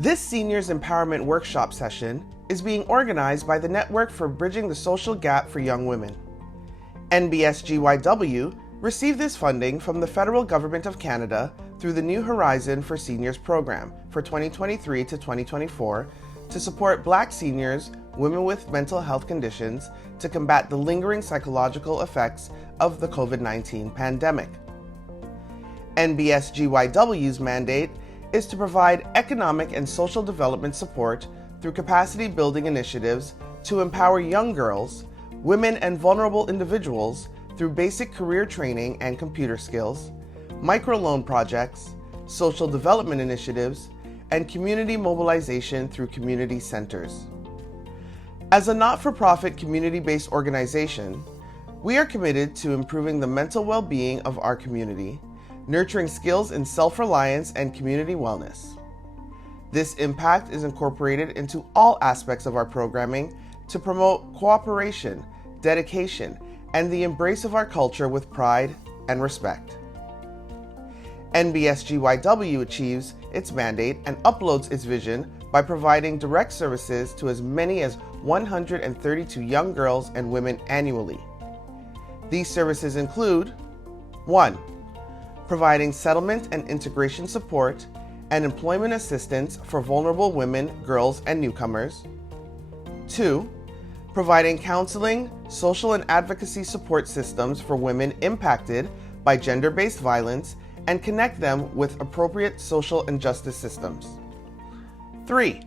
This Seniors Empowerment Workshop session is being organized by the Network for Bridging the Social Gap for Young Women. nbsgyw received this funding from the Federal Government of Canada through the New Horizon for Seniors program for 2023 to 2024 to support Black seniors, women with mental health conditions, to combat the lingering psychological effects of the COVID-19 pandemic. nbsgyw's mandate is to provide economic and social development support through capacity building initiatives to empower young girls, women, and vulnerable individuals through basic career training and computer skills, microloan projects, social development initiatives, and community mobilization through community centers. As a not-for-profit community-based organization, we are committed to improving the mental well-being of our community, nurturing skills in self-reliance and community wellness. This impact is incorporated into all aspects of our programming to promote cooperation, dedication, and the embrace of our culture with pride and respect. nbsgyw achieves its mandate and uploads its vision by providing direct services to as many as 132 young girls and women annually. These services include 1. Providing settlement and integration support and employment assistance for vulnerable women, girls, and newcomers. 2. Providing counseling, social and advocacy support systems for women impacted by gender-based violence and connect them with appropriate social and justice systems. 3.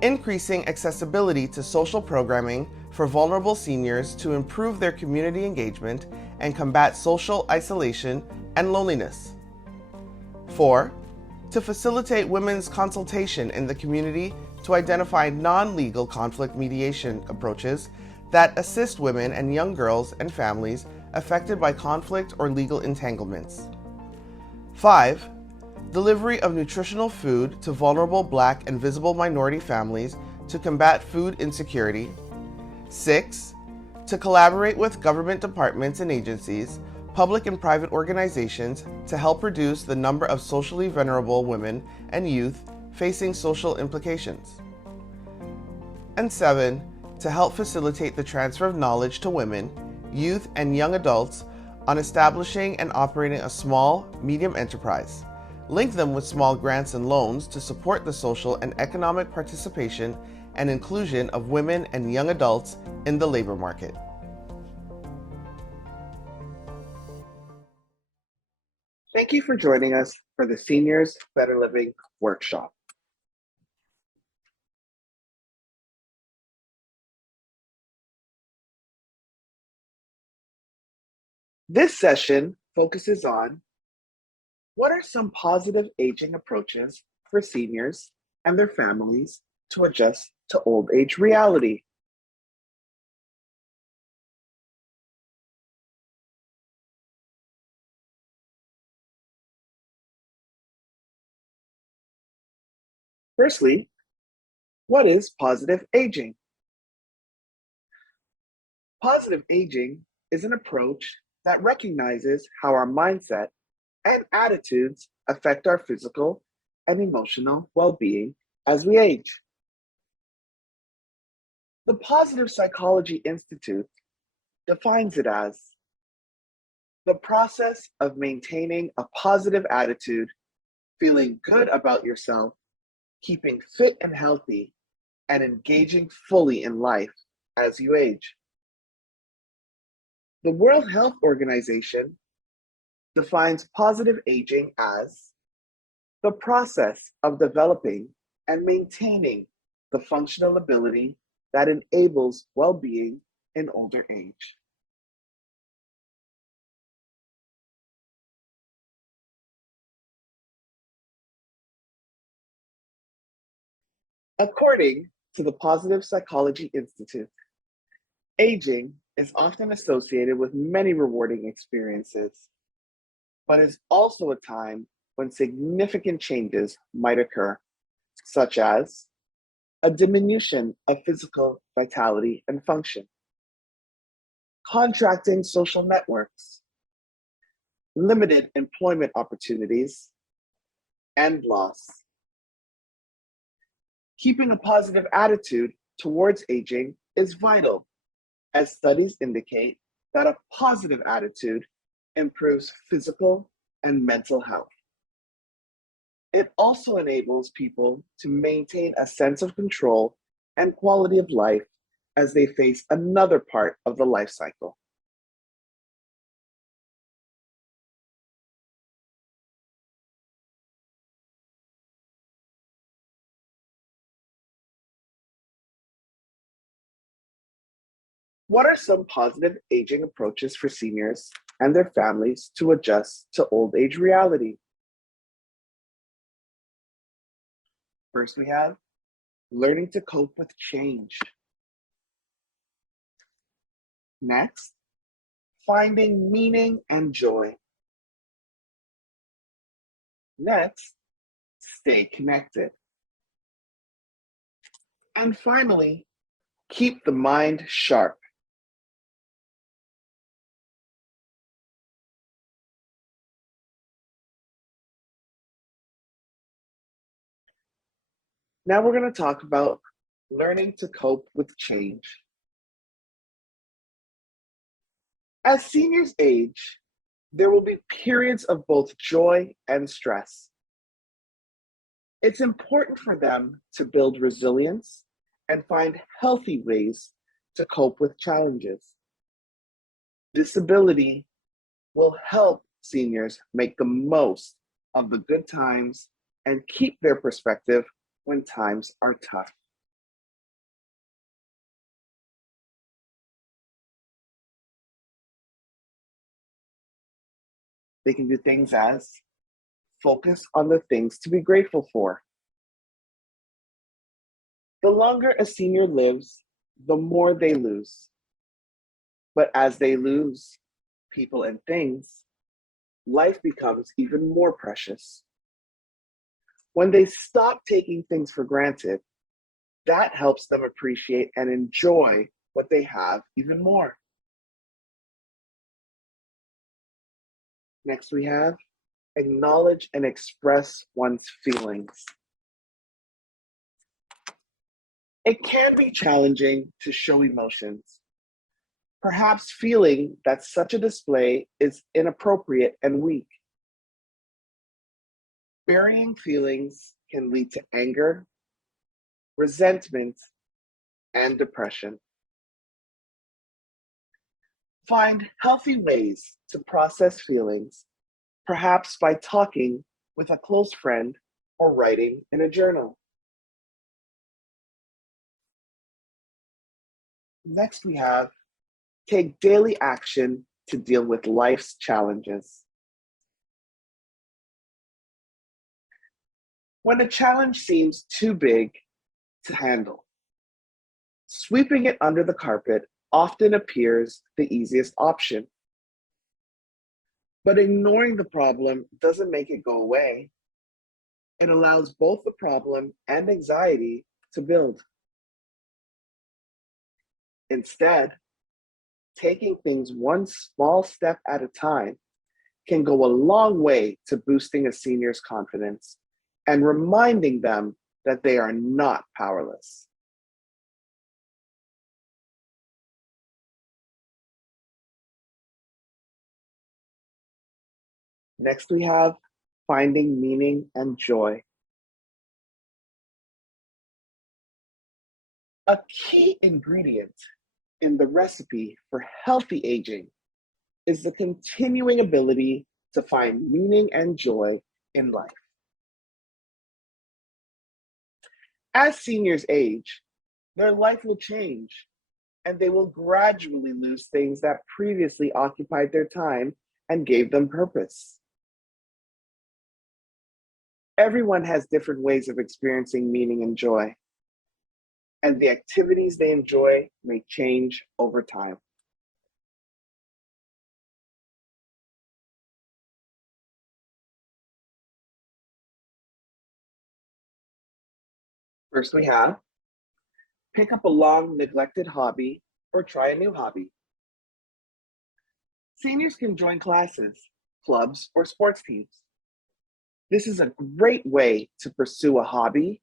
Increasing accessibility to social programming for vulnerable seniors to improve their community engagement and combat social isolation and loneliness. 4. To facilitate women's consultation in the community to identify non-legal conflict mediation approaches that assist women and young girls and families affected by conflict or legal entanglements. 5. Delivery of nutritional food to vulnerable Black and visible minority families to combat food insecurity. 6. To collaborate with government departments and agencies, public and private organizations to help reduce the number of socially vulnerable women and youth facing social implications. And 7. To help facilitate the transfer of knowledge to women, youth, and young adults on establishing and operating a small, medium enterprise. Link them with small grants and loans to support the social and economic participation and inclusion of women and young adults in the labor market. Thank you for joining us for the Seniors Better Living Workshop. This session focuses on what are some positive aging approaches for seniors and their families to adjust to old age reality. Firstly, what is positive aging? Positive aging is an approach that recognizes how our mindset and attitudes affect our physical and emotional well-being as we age. The Positive Psychology Institute defines it as the process of maintaining a positive attitude, feeling good about yourself, keeping fit and healthy, and engaging fully in life as you age. The World Health Organization defines positive aging as the process of developing and maintaining the functional ability that enables well-being in older age. According to the Positive Psychology Institute, aging is often associated with many rewarding experiences, but is also a time when significant changes might occur, such as a diminution of physical vitality and function, contracting social networks, limited employment opportunities, and loss. Keeping a positive attitude towards aging is vital, as studies indicate that a positive attitude improves physical and mental health. It also enables people to maintain a sense of control and quality of life as they face another part of the life cycle. What are some positive aging approaches for seniors and their families to adjust to old age reality? First, we have learning to cope with change. Next, finding meaning and joy. Next, stay connected. And finally, keep the mind sharp. Now we're going to talk about learning to cope with change. As seniors age, there will be periods of both joy and stress. It's important for them to build resilience and find healthy ways to cope with challenges. Disability will help seniors make the most of the good times and keep their perspective when times are tough. They can do things as focus on the things to be grateful for. The longer a senior lives, the more they lose. But as they lose people and things, life becomes even more precious. When they stop taking things for granted, that helps them appreciate and enjoy what they have even more. Next, we have acknowledge and express one's feelings. It can be challenging to show emotions, perhaps feeling that such a display is inappropriate and weak. Burying feelings can lead to anger, resentment, and depression. Find healthy ways to process feelings, perhaps by talking with a close friend or writing in a journal. Next, we have take daily action to deal with life's challenges. When a challenge seems too big to handle, sweeping it under the carpet often appears the easiest option. But ignoring the problem doesn't make it go away. It allows both the problem and anxiety to build. Instead, taking things one small step at a time can go a long way to boosting a senior's confidence and reminding them that they are not powerless. Next, we have finding meaning and joy. A key ingredient in the recipe for healthy aging is the continuing ability to find meaning and joy in life. As seniors age, their life will change and they will gradually lose things that previously occupied their time and gave them purpose. Everyone has different ways of experiencing meaning and joy, and the activities they enjoy may change over time. First, we have pick up a long neglected hobby or try a new hobby. Seniors can join classes, clubs, or sports teams. This is a great way to pursue a hobby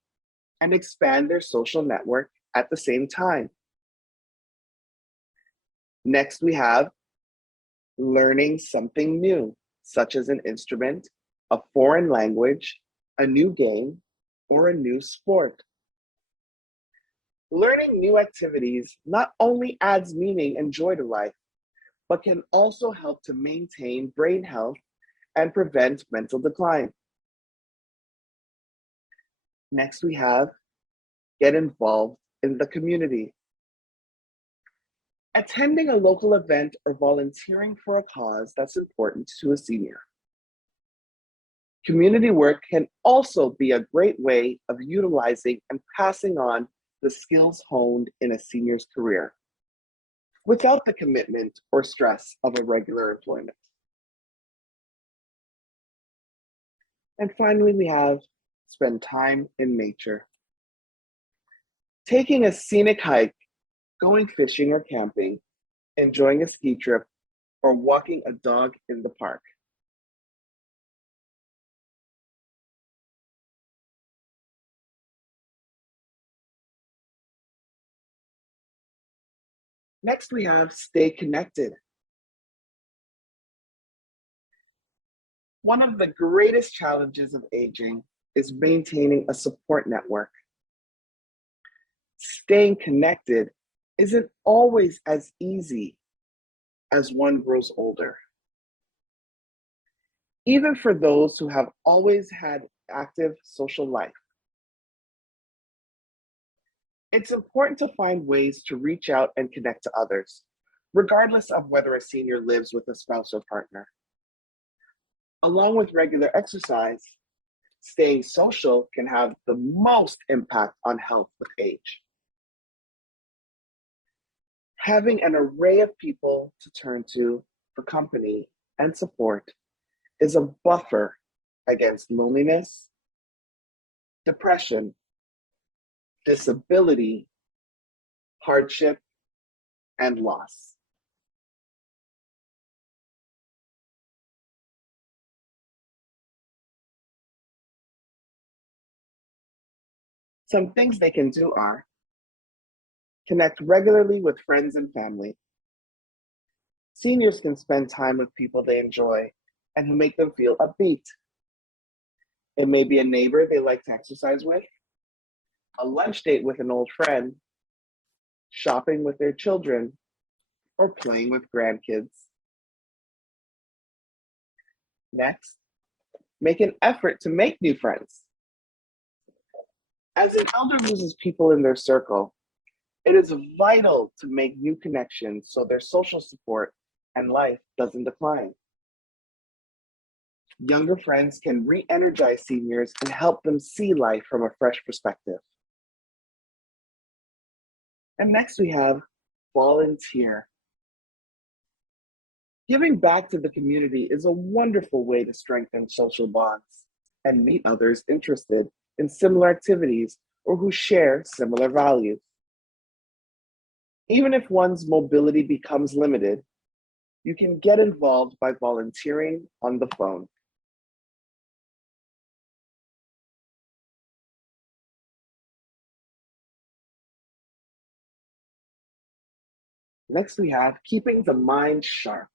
and expand their social network at the same time. Next, we have learning something new, such as an instrument, a foreign language, a new game, or a new sport. Learning new activities not only adds meaning and joy to life, but can also help to maintain brain health and prevent mental decline. Next, we have get involved in the community. Attending a local event or volunteering for a cause that's important to a senior. Community work can also be a great way of utilizing and passing on the skills honed in a senior's career without the commitment or stress of a regular employment. And finally, we have spend time in nature. Taking a scenic hike, going fishing or camping, enjoying a ski trip, or walking a dog in the park. Next, we have stay connected. One of the greatest challenges of aging is maintaining a support network. Staying connected isn't always as easy as one grows older. Even for those who have always had active social life, it's important to find ways to reach out and connect to others, regardless of whether a senior lives with a spouse or partner. Along with regular exercise, staying social can have the most impact on health with age. Having an array of people to turn to for company and support is a buffer against loneliness, depression, disability, hardship, and loss. Some things they can do are connect regularly with friends and family. Seniors can spend time with people they enjoy and who make them feel upbeat. It may be a neighbor they like to exercise with, a lunch date with an old friend, shopping with their children, or playing with grandkids. Next, make an effort to make new friends. As an elder loses people in their circle, it is vital to make new connections so their social support and life doesn't decline. Younger friends can re-energize seniors and help them see life from a fresh perspective. And next we have volunteer. Giving back to the community is a wonderful way to strengthen social bonds and meet others interested in similar activities or who share similar values. Even if one's mobility becomes limited, you can get involved by volunteering on the phone. Next, we have keeping the mind sharp.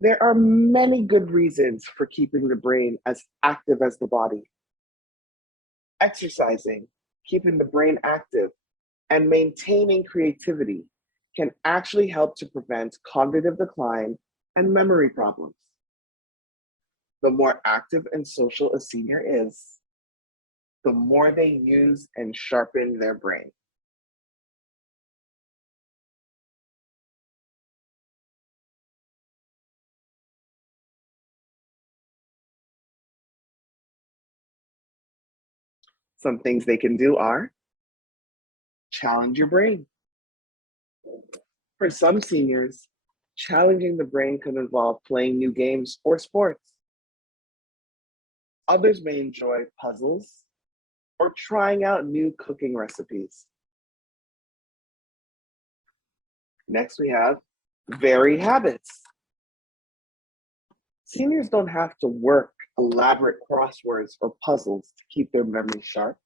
There are many good reasons for keeping the brain as active as the body. Exercising, keeping the brain active, and maintaining creativity can actually help to prevent cognitive decline and memory problems. The more active and social a senior is, the more they use and sharpen their brain. Some things they can do are challenge your brain. For some seniors, challenging the brain could involve playing new games or sports. Others may enjoy puzzles or trying out new cooking recipes. Next, we have vary habits. Seniors don't have to work elaborate crosswords or puzzles to keep their memory sharp.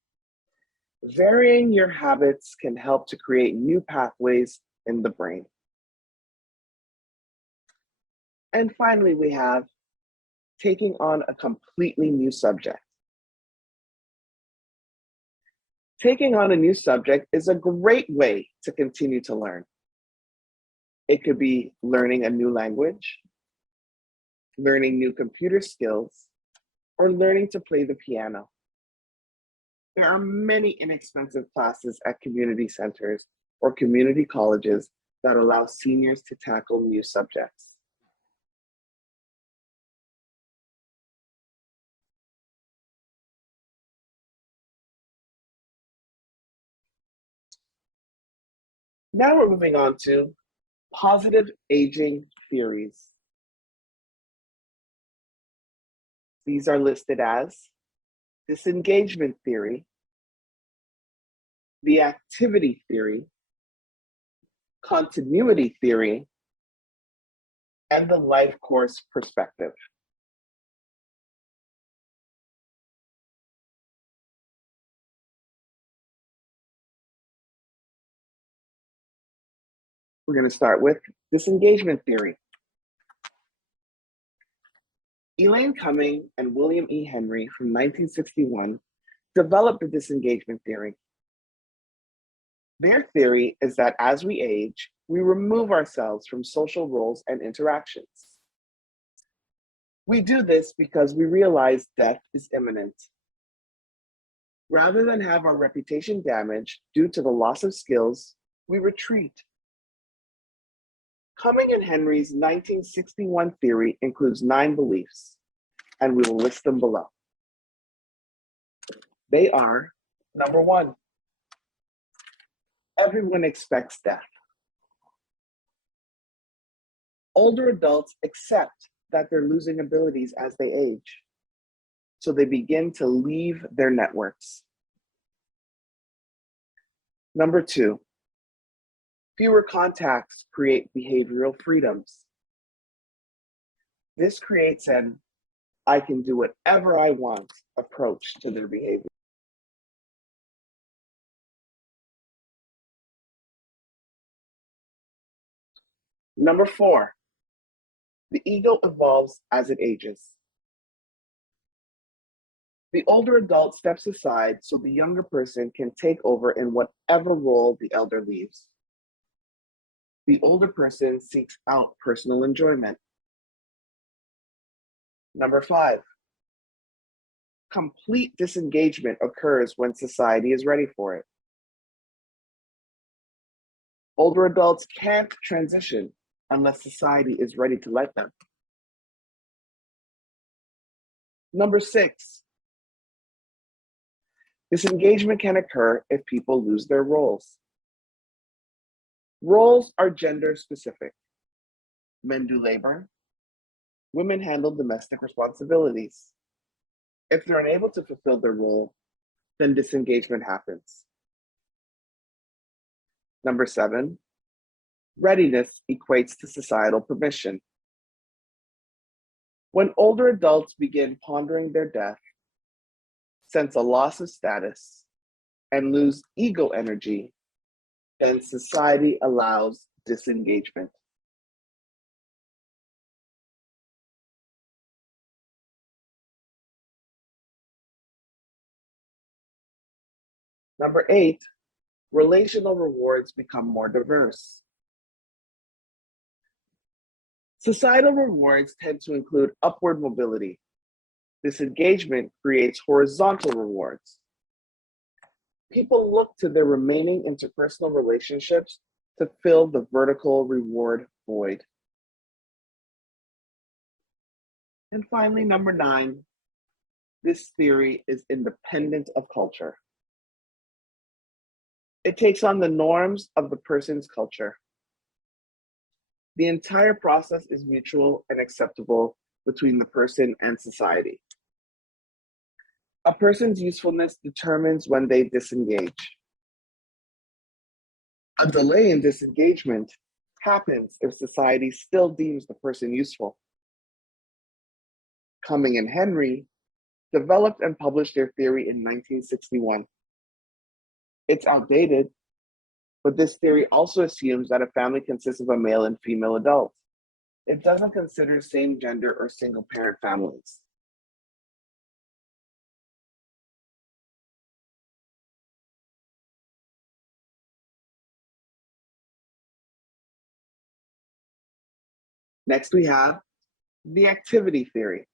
Varying your habits can help to create new pathways in the brain. And finally, we have taking on a completely new subject. Taking on a new subject is a great way to continue to learn. It could be learning a new language, learning new computer skills, or learning to play the piano. There are many inexpensive classes at community centers or community colleges that allow seniors to tackle new subjects. Now we're moving on to positive aging theories. These are listed as disengagement theory, the activity theory, continuity theory, and the life course perspective. We're going to start with disengagement theory. Elaine Cumming and William E. Henry from 1961 developed the disengagement theory. Their theory is that as we age, we remove ourselves from social roles and interactions. We do this because we realize death is imminent. Rather than have our reputation damaged due to the loss of skills, we retreat. Cumming and Henry's 1961 theory includes 9 beliefs, and we will list them below. They are, number 1, everyone expects death. Older adults accept that they're losing abilities as they age, so they begin to leave their networks. Number 2, fewer contacts create behavioral freedoms. This creates an I can do whatever I want approach to their behavior. Number 4, the ego evolves as it ages. The older adult steps aside so the younger person can take over in whatever role the elder leaves. The older person seeks out personal enjoyment. Number 5, complete disengagement occurs when society is ready for it. Older adults can't transition unless society is ready to let them. Number 6, disengagement can occur if people lose their roles. Roles are gender specific. Men do labor, women handle domestic responsibilities. If they're unable to fulfill their role, then disengagement happens. Number 7, readiness equates to societal permission. When older adults begin pondering their death, sense a loss of status, and lose ego energy, then society allows disengagement. Number 8, relational rewards become more diverse. Societal rewards tend to include upward mobility. Disengagement creates horizontal rewards. People look to their remaining interpersonal relationships to fill the vertical reward void. And finally, number 9, this theory is independent of culture. It takes on the norms of the person's culture. The entire process is mutual and acceptable between the person and society. A person's usefulness determines when they disengage. A delay in disengagement happens if society still deems the person useful. Cumming and Henry developed and published their theory in 1961. It's outdated, but this theory also assumes that a family consists of a male and female adult. It doesn't consider same gender or single parent families. Next, we have the activity theory.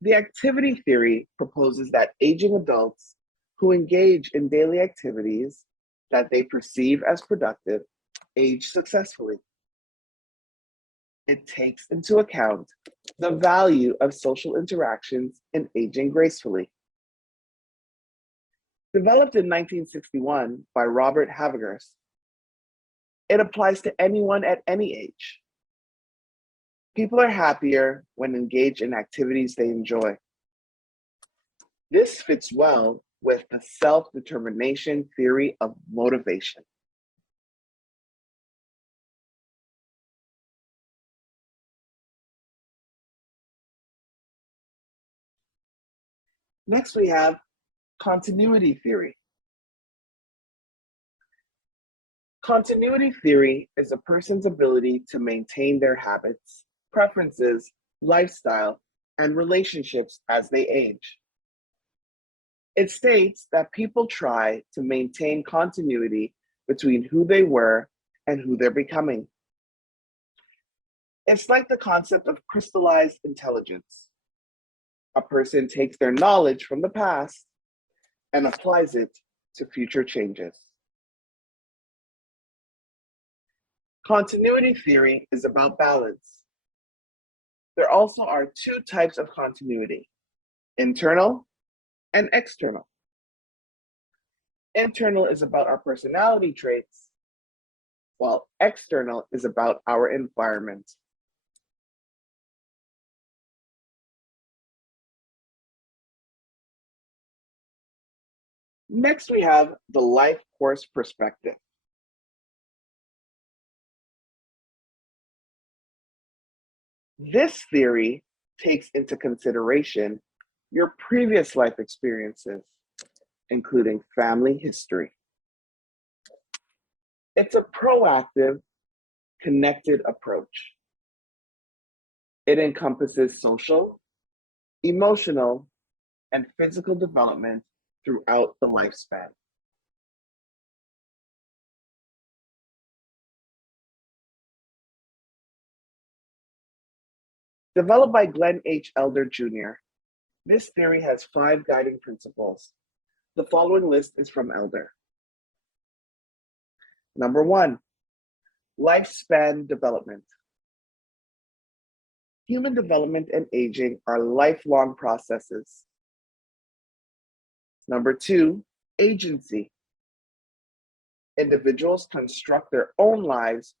The activity theory proposes that aging adults who engage in daily activities that they perceive as productive age successfully. It takes into account the value of social interactions in aging gracefully. Developed in 1961 by Robert Havegers, it applies to anyone at any age. People are happier when engaged in activities they enjoy. This fits well with the self-determination theory of motivation. Next, we have continuity theory. Continuity theory is a person's ability to maintain their habits, preferences, lifestyle, and relationships as they age. It states that people try to maintain continuity between who they were and who they're becoming. It's like the concept of crystallized intelligence. A person takes their knowledge from the past and applies it to future changes. Continuity theory is about balance. There also are two types of continuity: internal and external. Internal is about our personality traits, while external is about our environment. Next, we have the life course perspective. This theory takes into consideration your previous life experiences, including family history. It's a proactive, connected approach. It encompasses social, emotional, and physical development throughout the lifespan. Developed by Glenn H. Elder Jr., this theory has 5 guiding principles. The following list is from Elder. Number 1, lifespan development. Human development and aging are lifelong processes. Number 2, agency. Individuals construct their own lives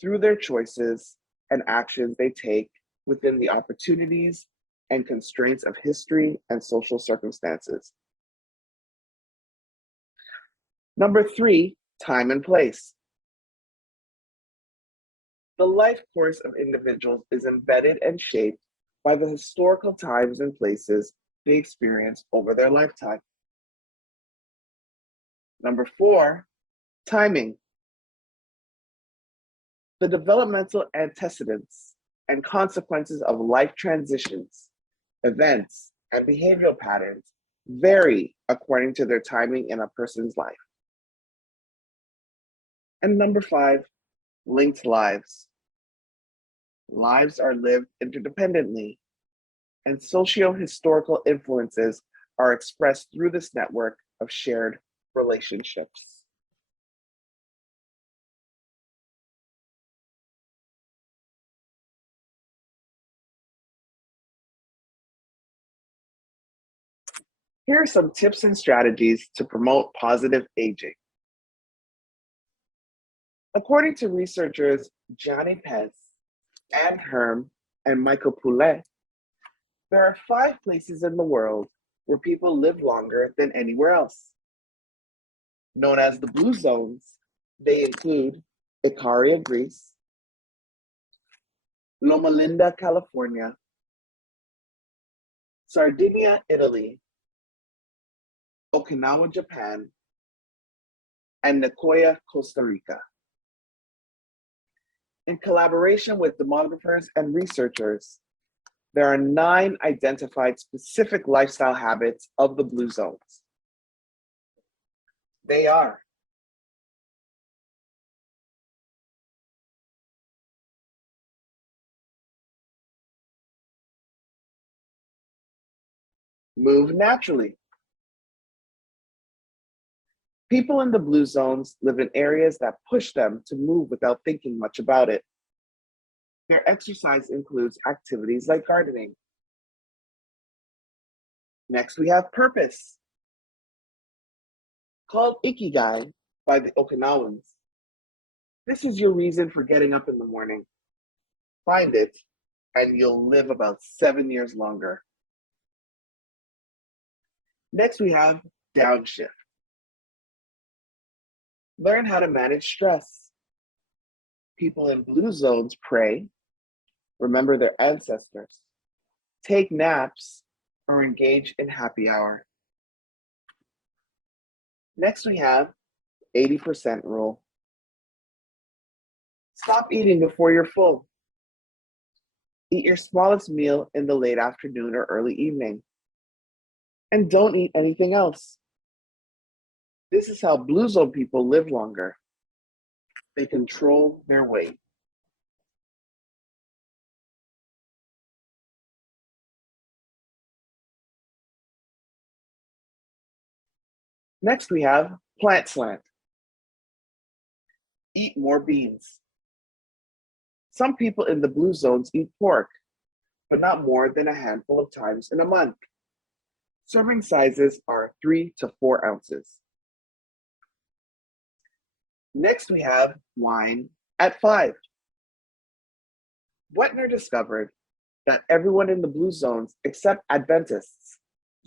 through their choices and actions they take within the opportunities and constraints of history and social circumstances. Number 3, time and place. The life course of individuals is embedded and shaped by the historical times and places they experience over their lifetime. Number 4, timing. The developmental antecedents and consequences of life transitions, events, and behavioral patterns vary according to their timing in a person's life. And number 5, linked lives. Lives are lived interdependently, and socio-historical influences are expressed through this network of shared relationships. Here are some tips and strategies to promote positive aging. According to researchers Gianni Pez, Anne Herm, and Michael Poulet, there are 5 places in the world where people live longer than anywhere else. Known as the Blue Zones, they include Ikaria, Greece, Loma Linda, California, Sardinia, Italy, Okinawa, Japan, and Nicoya, Costa Rica. In collaboration with demographers and researchers, there are 9 identified specific lifestyle habits of the blue zones. They are: move naturally. People in the blue zones live in areas that push them to move without thinking much about it. Their exercise includes activities like gardening. Next, we have purpose, called ikigai by the Okinawans. This is your reason for getting up in the morning. Find it, and you'll live about 7 years longer. Next, we have downshift. Learn how to manage stress. People in blue zones pray, remember their ancestors, take naps, or engage in happy hour. Next, we have 80% rule. Stop eating before you're full. Eat your smallest meal in the late afternoon or early evening. And don't eat anything else. This is how blue zone people live longer. They control their weight. Next, we have plant slant. Eat more beans. Some people in the blue zones eat pork, but not more than a handful of times in a month. Serving sizes are 3 to 4 ounces. Next, we have wine at 5. Wetner discovered that everyone in the blue zones, except Adventists,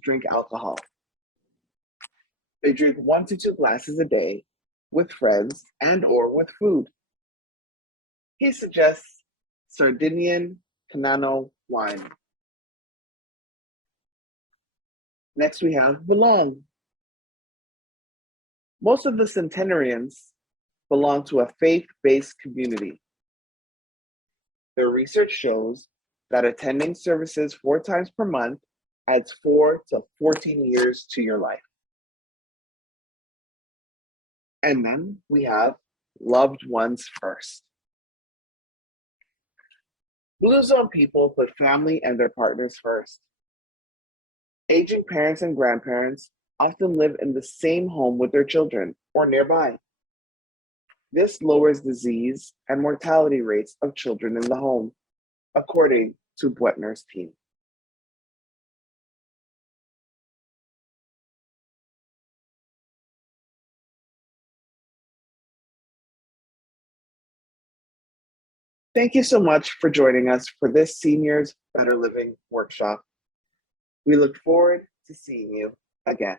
drink alcohol. They drink 1 to 2 glasses a day with friends and or with food. He suggests Sardinian Canano wine. Next, we have belong. Most of the centenarians belong to a faith-based community. Their research shows that attending services 4 times per month adds 4 to 14 years to your life. And then we have loved ones first. Blue zone people put family and their partners first. Aging parents and grandparents often live in the same home with their children or nearby. This lowers disease and mortality rates of children in the home, according to Bwetner's team. Thank you so much for joining us for this Seniors Better Living workshop. We look forward to seeing you again.